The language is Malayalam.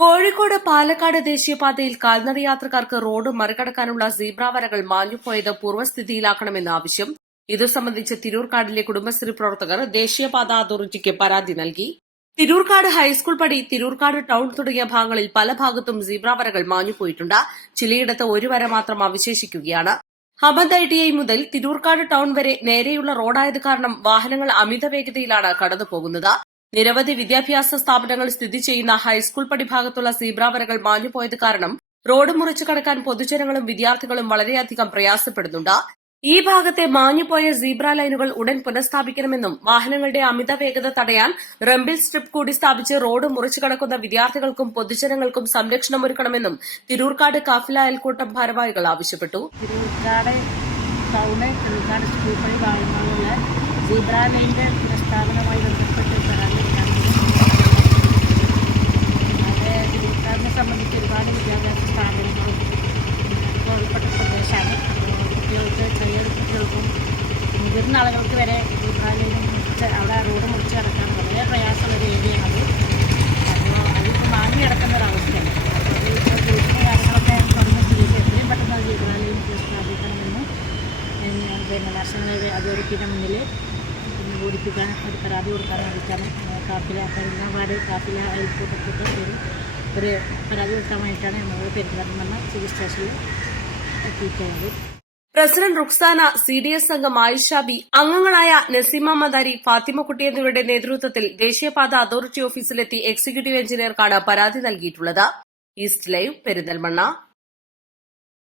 കോഴിക്കോട് പാലക്കാട് ദേശീയപാതയിൽ കാൽനടയാത്രക്കാർക്ക് റോഡ് മറികടക്കാനുള്ള സീബ്ര വരകൾ മാഞ്ഞുപോയത് പൂർവ്വസ്ഥിതിയിലാക്കണമെന്ന ആവശ്യം. ഇതു സംബന്ധിച്ച് തിരൂർക്കാടിലെ കുടുംബശ്രീ പ്രവർത്തകർ ദേശീയപാത അതോറിറ്റിക്ക് പരാതി നൽകി. തിരൂർക്കാട് ഹൈസ്കൂൾ പടി, തിരൂർക്കാട് ടൌൺ തുടങ്ങിയ ഭാഗങ്ങളിൽ പല ഭാഗത്തും സീബ്ര വരകൾ മാഞ്ഞുപോയിട്ടുണ്ട്. ചിലയിടത്ത് ഒരു വര മാത്രം അവശേഷിക്കുകയാണ്. ഹമദ് ITI മുതൽ തിരൂർക്കാട് ടൌൺ വരെ നേരെയുള്ള റോഡായത് കാരണം വാഹനങ്ങൾ അമിത വേഗതയിലാണ് കടന്നുപോകുന്നത്. നിരവധി വിദ്യാഭ്യാസ സ്ഥാപനങ്ങൾ സ്ഥിതി ചെയ്യുന്ന ഹൈസ്കൂൾ പടി ഭാഗത്തുള്ള സീബ്ര വരകൾ മാഞ്ഞുപോയത് കാരണം റോഡ് മുറിച്ചു കടക്കാൻ പൊതുജനങ്ങളും വിദ്യാർത്ഥികളും വളരെയധികം പ്രയാസപ്പെടുന്നുണ്ട്. ഈ ഭാഗത്തെ മാഞ്ഞുപോയ സീബ്ര ലൈനുകൾ ഉടൻ പുനഃസ്ഥാപിക്കണമെന്നും വാഹനങ്ങളുടെ അമിത വേഗത തടയാൻ റംബിൾ സ്ട്രിപ്പ് കൂടി സ്ഥാപിച്ച് റോഡ് മുറിച്ചു കടക്കുന്ന വിദ്യാർത്ഥികൾക്കും പൊതുജനങ്ങൾക്കും സംരക്ഷണമൊരുക്കണമെന്നും തിരൂർക്കാട് കാഫില അയൽക്കൂട്ടം ഭാരവാഹികൾ ആവശ്യപ്പെട്ടു. തിരൂർക്കാട് സ്കൂൾ പടി ഭാഗങ്ങളിലുള്ള സീബ്ര ലൈനിന്റെ പുനഃസ്ഥാപനവുമായി ബന്ധപ്പെട്ട് തിരൂർക്കാടിനെ സംബന്ധിച്ച് ഒരുപാട് വിദ്യാഭ്യാസ സ്ഥാപനങ്ങളും ഉൾപ്പെട്ട പ്രദേശമാണ്. കുട്ടികൾക്ക്, ചെറിയ കുട്ടികൾക്കും മുതിർന്ന ആളുകൾക്ക് വരെ സീബ്രലൈനും അവിടെ റോഡ് മുറിച്ച് കിടക്കാൻ വളരെ പ്രയാസമുള്ള ഒരു ഏരിയയാണത്. അപ്പോൾ അതിപ്പോൾ മാങ്ങി കിടക്കുന്ന ഒരവസ്ഥയാണ്. ഇപ്പോൾ ട്യൂഷനും കാര്യങ്ങളൊക്കെ തുടങ്ങുന്ന സ്ഥിതിക്ക് എത്രയും പെട്ടെന്ന് അത് സീബ്രലൈൻ സ്ഥാപിക്കണമെന്ന് നാഷണൽ അതോറിറ്റിയുടെ മുന്നിൽ ബോധിപ്പിക്കാൻ ഒരു പരാതി കൊടുക്കാൻ വേണ്ടിയിട്ടാണ് കരിങ്ങാപാട് കാഫില അയൽക്കൂട്ടത്തിൻ്റെ പേരിൽ ഒരു പരാതി കൊടുക്കാനായിട്ടാണ് നമ്മൾ പെരിന്തൽമണ്ണ സിവിൽ സ്റ്റേഷനിൽ എത്തിയിട്ടുള്ളത്. പ്രസിഡന്റ് റുക്സാന, CDS അംഗം ആയിഷ ബി, അംഗങ്ങളായ നസീമ മദാരി, ഫാത്തിമക്കുട്ടി എന്നിവരുടെ നേതൃത്വത്തിൽ ദേശീയപാത അതോറിറ്റി ഓഫീസിലെത്തി എക്സിക്യൂട്ടീവ് എഞ്ചിനീയർക്കാണ് പരാതി നൽകിയിട്ടുള്ളത്. East live, Perinthalmanna.